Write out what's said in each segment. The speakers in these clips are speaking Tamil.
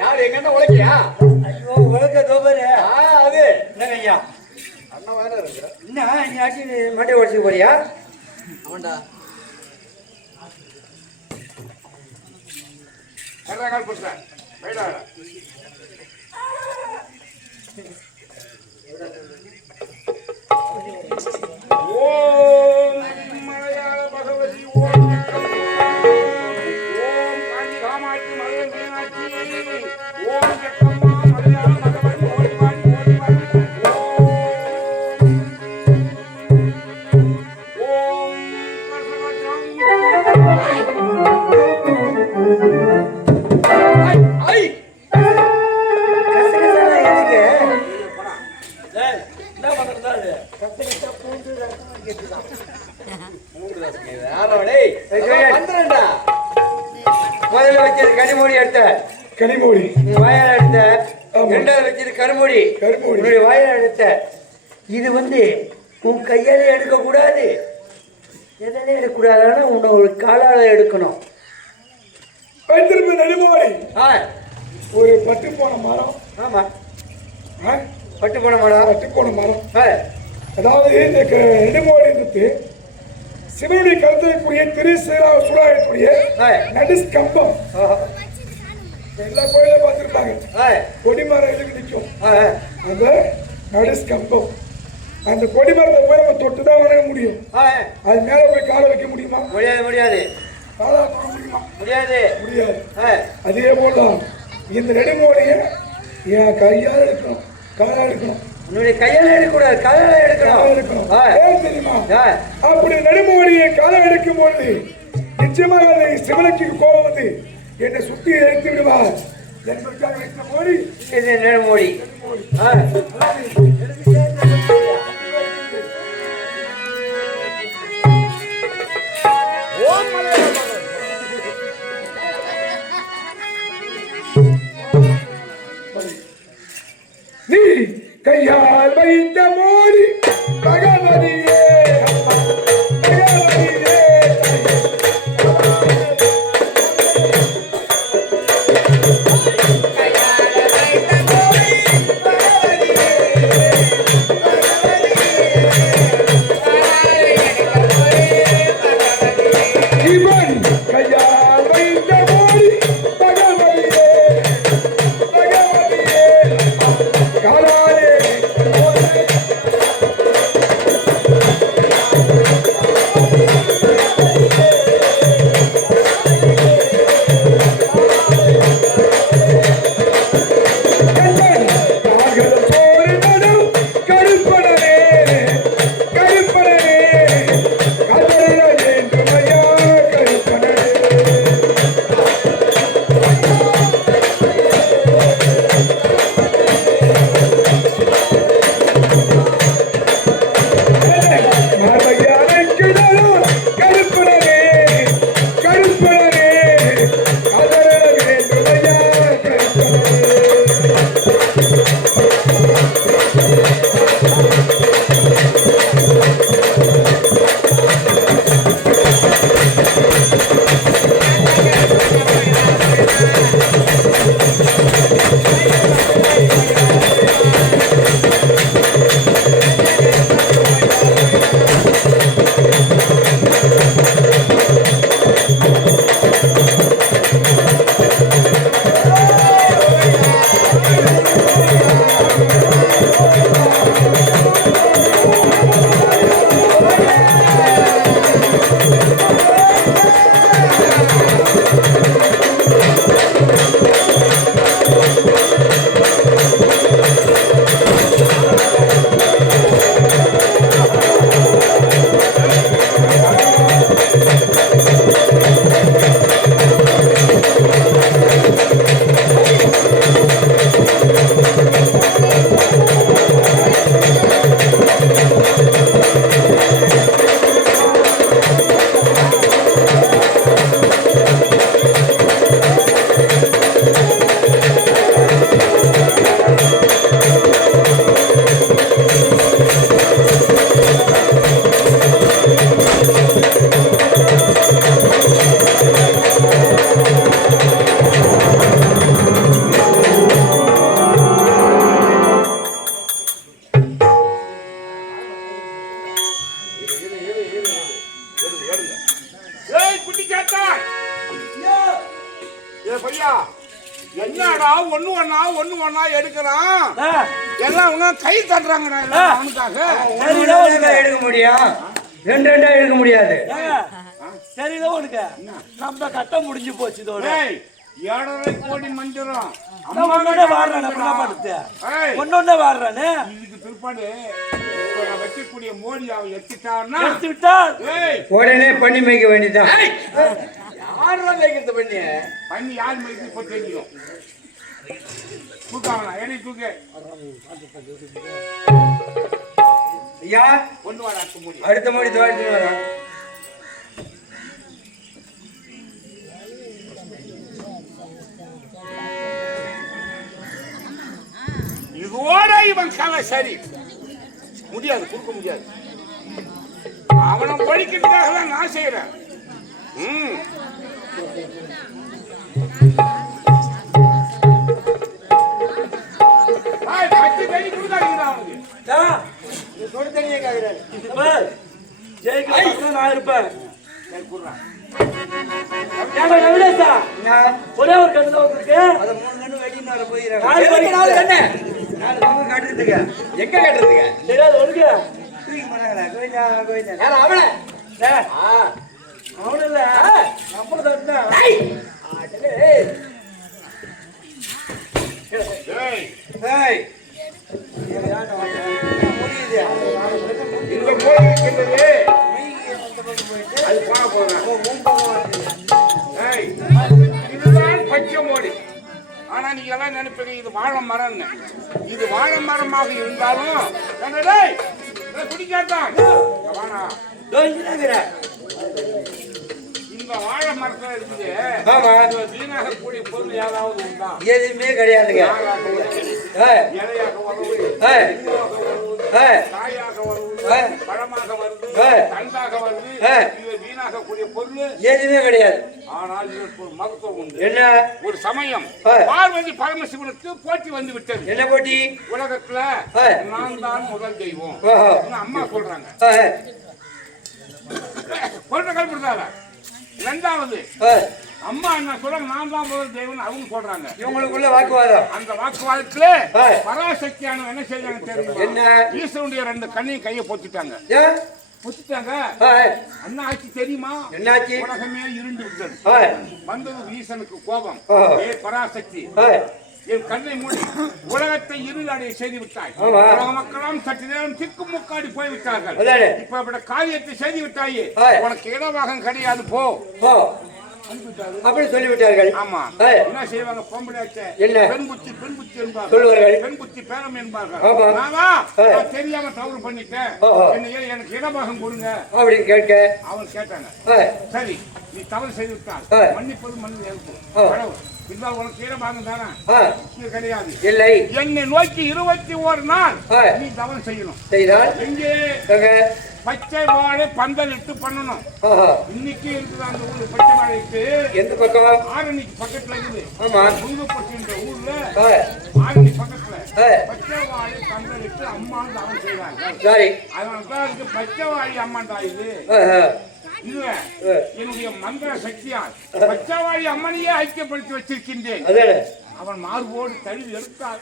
யாரு எங்க உலக்கியா? ஐயோ உலக தோபரு அது என்னங்க ஐயா அண்ணன் வேற இருக்கிற என்ன நீ ஆட்சி மண்டை உடச்சு போறியா? அவன்டா கால் புடிச்சேன் போயிடா. ஓம் மலையாள பகவதி ஓம் ஓம் காஞ்சி காமாட்சி மலைய மீனாட்சி ஓம் ஜெகம்மா மலையாள பகவதி ஓடிவாடி ஓம் ஐ கசகசாலாம் எதுக்கு? என்ன பண்றது? கசகசா பூண்டு ரசம் கேட்டுதான். முதல்ல வச்சது கனிமொழி எடுத்த கனிமொழி வாயால் எடுத்த, இரண்டாவது வச்சது கருமொழி உன்னுடைய வாயால் எடுத்த. இது உன் கையால எடுக்கக்கூடாது, எதாலே எடுக்கக்கூடாதுன்னா உன்னை ஒரு காலால எடுக்கணும். வைத்திருப்ப நெடுமோடி ஆ ஒரு பட்டு போன மரம். ஆமா பட்டு போன மரம். பட்டு போன மரம் அதாவது இந்த நெடுமோடி இருந்துட்டு சிவனுடைய கருத்துக்குரிய திருசூலாயத்துடைய நடுஸ்கம்பம் எல்லா கோயிலும் பார்த்துருப்பாங்க. கொடிமரம் எதுக்கு நிற்கும்? அந்த நடுஸ்கம்பம். அந்த கொடிமரத்தை போய் நம்ம தொட்டுதான் வணங்க முடியும். அது மேல போய் காலை வைக்க முடியுமா? முடியாது. காலா தொட முடியுமா? முடியாது. அதே போலதான் இந்த நெடுமோடிய என் கையால் எடுக்கணும், காலா எடுக்கணும். உன்னுடைய கையால எடுக்கக்கூடாது, காலால எடுக்கணும். ஏன் தெரியுமா? அப்படி நெடுமோடியை காலை எடுக்கும் பொழுது நிச்சயமாக அந்த சிவனுக்கு கோபம் வந்து என்னை சுத்தி எடுத்து விடுவார் என்பதற்காக வைத்த மோடி இது நெடுமோடி. நீ கையால் வைத்த மோடி பகவதியே பகவதியே கையால் வைத்த மோடி பகவதியே பையா என்னடா ஒண்ணு ஒண்ணா எடுக்கிறான் எல்லாம் அவங்க கை தட்டுறாங்கடா அவனுக்காக எடுக்க முடியும் ரெண்டா எடுக்க முடியாது சரிதான் உனக்கு நம்ம கட்ட முடிஞ்சு போச்சு இதோட 7.5 கோடி மஞ்சரம் ஒன்னொன்னு வாடுறானே இதுக்கு பிற்பாடு வைக்கக்கூடிய மோடி அவன் எடுத்துட்டான்னா உடனே பண்ணி மேய்க்க வேண்டியதான் யாரெல்லாம் மேய்க்கிறது பண்ணி யார் மேய்க்கு இப்போ தெரியும் தூக்காங்களா என்னை தூக்க ஐயா கொண்டு வர அடுத்த மோடி தோட்டத்துக்கு வரான் இதோட இவன் கலை சரி முடியாது கொடுக்க முடியாது அவனை படிக்கிறதுக்காக தான் நான் செய்யறேன் நான் இருப்பேன் ஒரே ஒரு கண்ணு தான் இருக்கு அதை 3 கண்ணு வெட்டினால போயிடுறாங்க 4 கண்ணு 4 கண்ணு கட்டுறதுக்கு எங்க கட்டுறதுக்கு தெரியாது ஒழுங்கு தூக்கி போனாங்களா கோயிந்தா அவனு இல்ல நம்ம தான் இந்த மோடி இருக்கின்றது அது இதுதான் பச்சை மோடி ஆனா நீங்க எல்லாம் நினைப்பீங்க இது வாழை மரம் இது வாழை மரமாக இருந்தாலும் குடிக்காதான் இந்த வாழை மரத்துல இருக்குது வீணாக கூடிய பொருள் ஏதாவது உண்டா எதுவுமே கிடையாதுங்க இலையாக வருவது காயாக வருவது பழமாக வருது தண்டாக வருது இது வீணாக கூடிய பொருள் எதுவுமே கிடையாது ஆனால் இதற்கு ஒரு மகத்துவம் உண்டு என்ன ஒரு சமயம் பார்வதி பரமசிவனுக்கு போட்டி வந்து விட்டது என்ன போட்டி உலகத்துல நான் தான் முதல் தெய்வம் அம்மா சொல்றாங்க சொல்ற கல்படுத்தாங்க 2வது அம்மா என்ன சொல்றாங்க நான் தான் முதல் தெய்வம் அவங்க சொல்றாங்க இவங்களுக்குள்ள வாக்குவாதம் அந்த வாக்குவாதத்துல பராசக்தியான என்ன செய்யறாங்க தெரியுமா என்ன ஈஸ்வரனுடைய 2 கண்ணையும் கையை பொத்திட்டாங்க அண்ணா ஆட்சி தெரியுமா என்னாச்சு உலகமே இருண்டு விட்டது வந்தது ஈசனுக்கு கோபம் ஏ பராசக்தி என் கண்ணை மூடி உலகத்தை இருளடைய செய்து விட்டாய் உலக மக்களாம் சற்று நேரம் திக்கு முக்காடி போய்விட்டார்கள் இப்ப அப்படி காரியத்தை செய்து விட்டாயே உனக்கு இடவாகம் கிடையாது போ அப்படி சொல்லிவிட்டார்கள் ஆமா என்ன செய்வாங்க பொம்பளையாச்ச என்ன பெண் புத்தி என்பார்கள் சொல்லுவார்கள் பெண் புத்தி பேரம் என்பார்கள் நான் தெரியாம தவறு பண்ணிட்டேன் எனக்கு இடபாகம் கொடுங்க அப்படின்னு கேட்க அவன் கேட்டாங்க சரி நீ தவறு செய்து விட்டால் மன்னிப்பது மண்ணு இருக்கும் இருந்தால் உனக்கு இடபாகம் தானே கிடையாது இல்லை என்னை நோக்கி 21 நாள் நீ தவறு செய்யணும் செய்தால் எங்கே பச்சை வாழை பந்தல் இட்டு பண்ணணும் இன்னைக்கு இருக்குது அந்த ஊர்ல பச்சை வாழை இட்டு எந்த பக்கம் ஆரணிக்கு பக்கத்துல இருக்குது ஆமா புதுப்பட்டின்ற ஊர்ல ஆரணி பக்கத்துல பச்சை வாழை பந்தல் இட்டு அம்மா தவறு செய்வாங்க சரி அதனாலதான் இருக்கு பச்சை வாழை அம்மாண்டா இது என்னுடைய மந்திர சக்தியால் பச்சைவாழி அம்மனையே ஐக்கியப்படுத்தி வச்சிருக்கின்றேன் அவன் மார்போடு தழுவி எடுத்தால்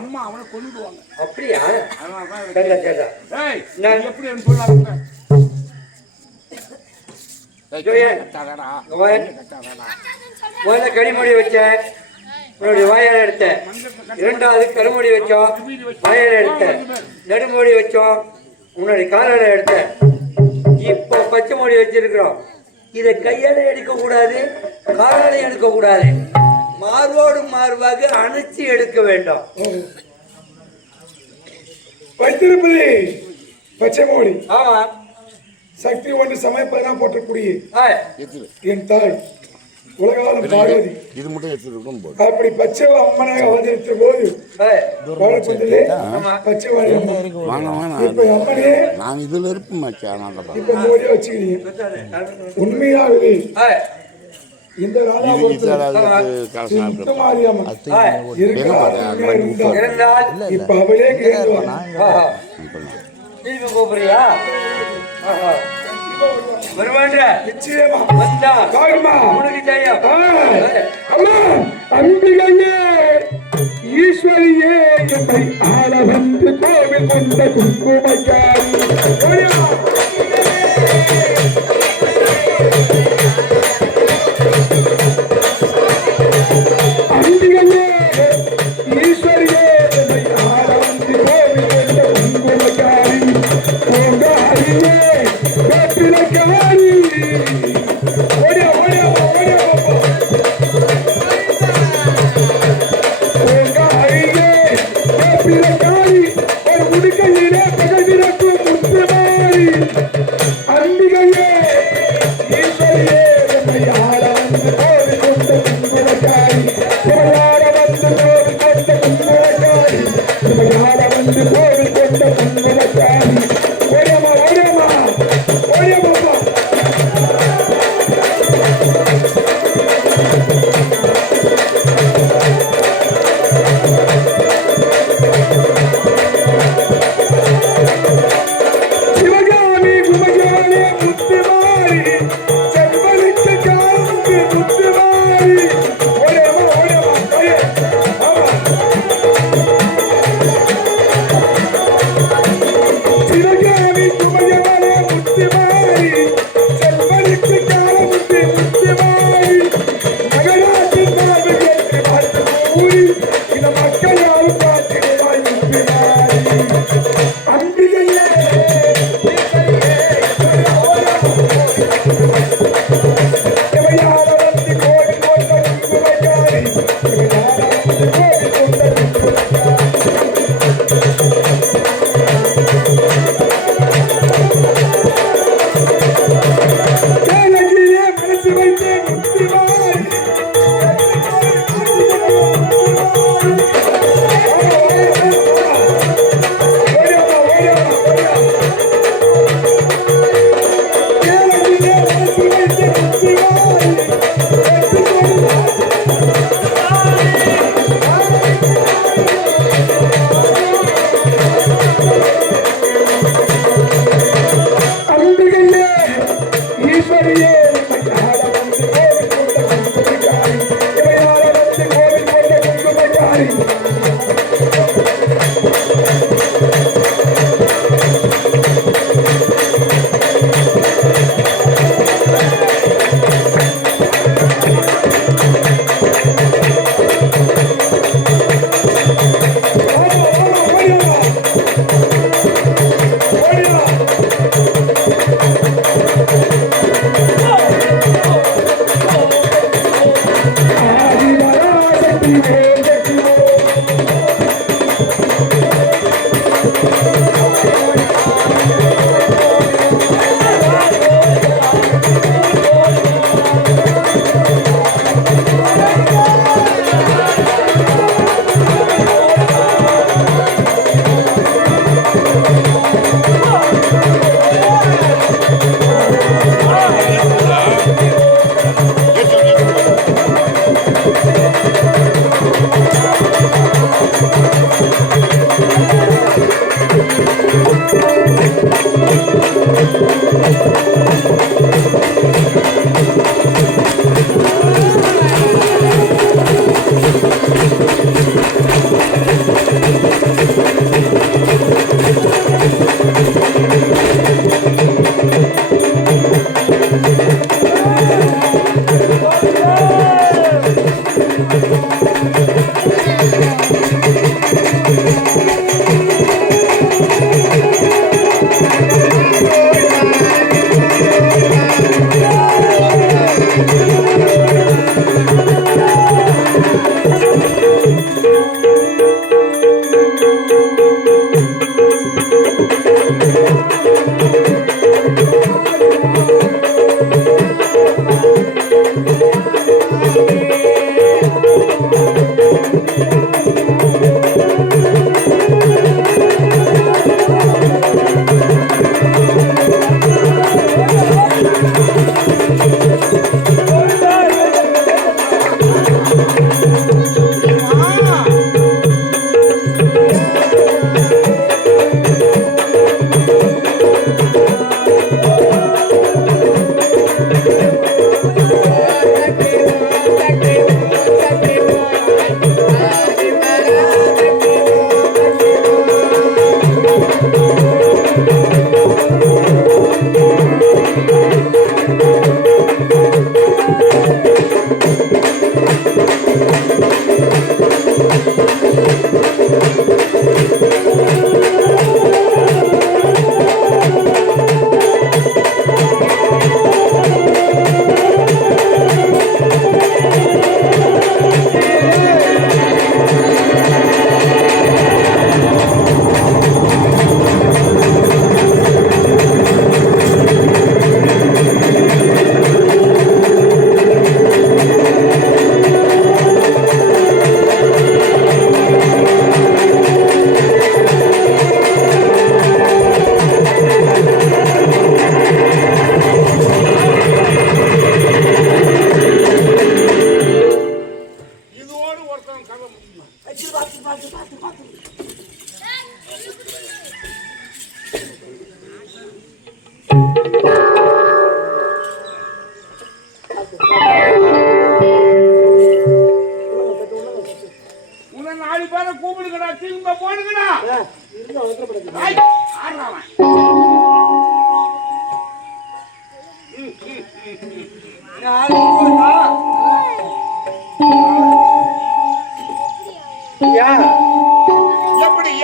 அம்மா அவனை கொண்டுடுவாங்க அப்படியா அதனாலதான் எப்படி சொல்லாங்க கனிமொழி வச்சேன் உன்னுடைய வாயால எடுத்தேன் 2வது கருமொழி வச்சோம் வாயால எடுத்தேன் நடுமொழி வச்சோம் உன்னுடைய காலால எடுத்தேன் இப்போ பச்சை மொழி வச்சிருக்கிறோம் இதை கையால எடுக்க கூடாது காலால எடுக்க கூடாது மார்போடு மார்பாக அணைச்சி எடுக்க வேண்டும் வைத்திருப்பது பச்சை மொழி ஆமா சக்தி ஒன்று சமைப்பதான் போட்டக்கூடிய என் தாய் உலகாலம் பார்வதி இது மட்டும் எடுத்துருக்கும் போது அப்படி பச்சை அம்மனாக அவதரித்த போது பச்சை அம்மனே நான் இதுல இருப்போம் இப்ப மோடியா வச்சுக்கிறீங்க உண்மையாகவே இந்த இப்ப அவளே கூப்பிடுறியா வருவான்ற நிச்சயமா வந்தா வாங்கம்மா. உனக்கு ஜெயம். அம்மா அம்பிகையே ஈஸ்வரியே என்னை ஆள வந்து கோவில் கொண்ட குங்குமையாரி அம்பிகையே ஈஸ்வரியே என்னை ஆள வந்து கோவில் கொண்ட குங்குமையாரி பொங்காரியே வெற்றிலக்காரி ஓடியா ஓடியா ஓடியா பொங்காரியே வெற்றிலக்காரி ஒரு முடுக்கையிலே பகை நிறக்கும் முத்துமாரி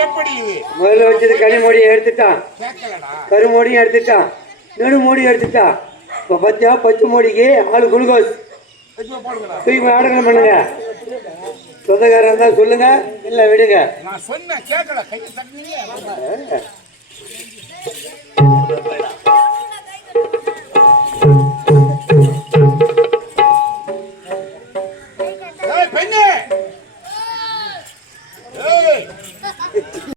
எப்படி இது முதல்ல வச்சது கனிமூடியை எடுத்துட்டான், கேட்கலடா கருமூடியும் எடுத்துட்டான், நெடுமூடியும் எடுத்துட்டான். இப்போ பத்தியா பச்சை மூடிக்கு ஆளு குளுக்கோஸ் தூக்கி ஆடகம் பண்ணுங்க. சொந்தக்காரன் தான் சொல்லுங்க, இல்லை விடுங்க. நான் சொன்னேன் கேட்கல கையை தட்டினீங்க. பெண்ணே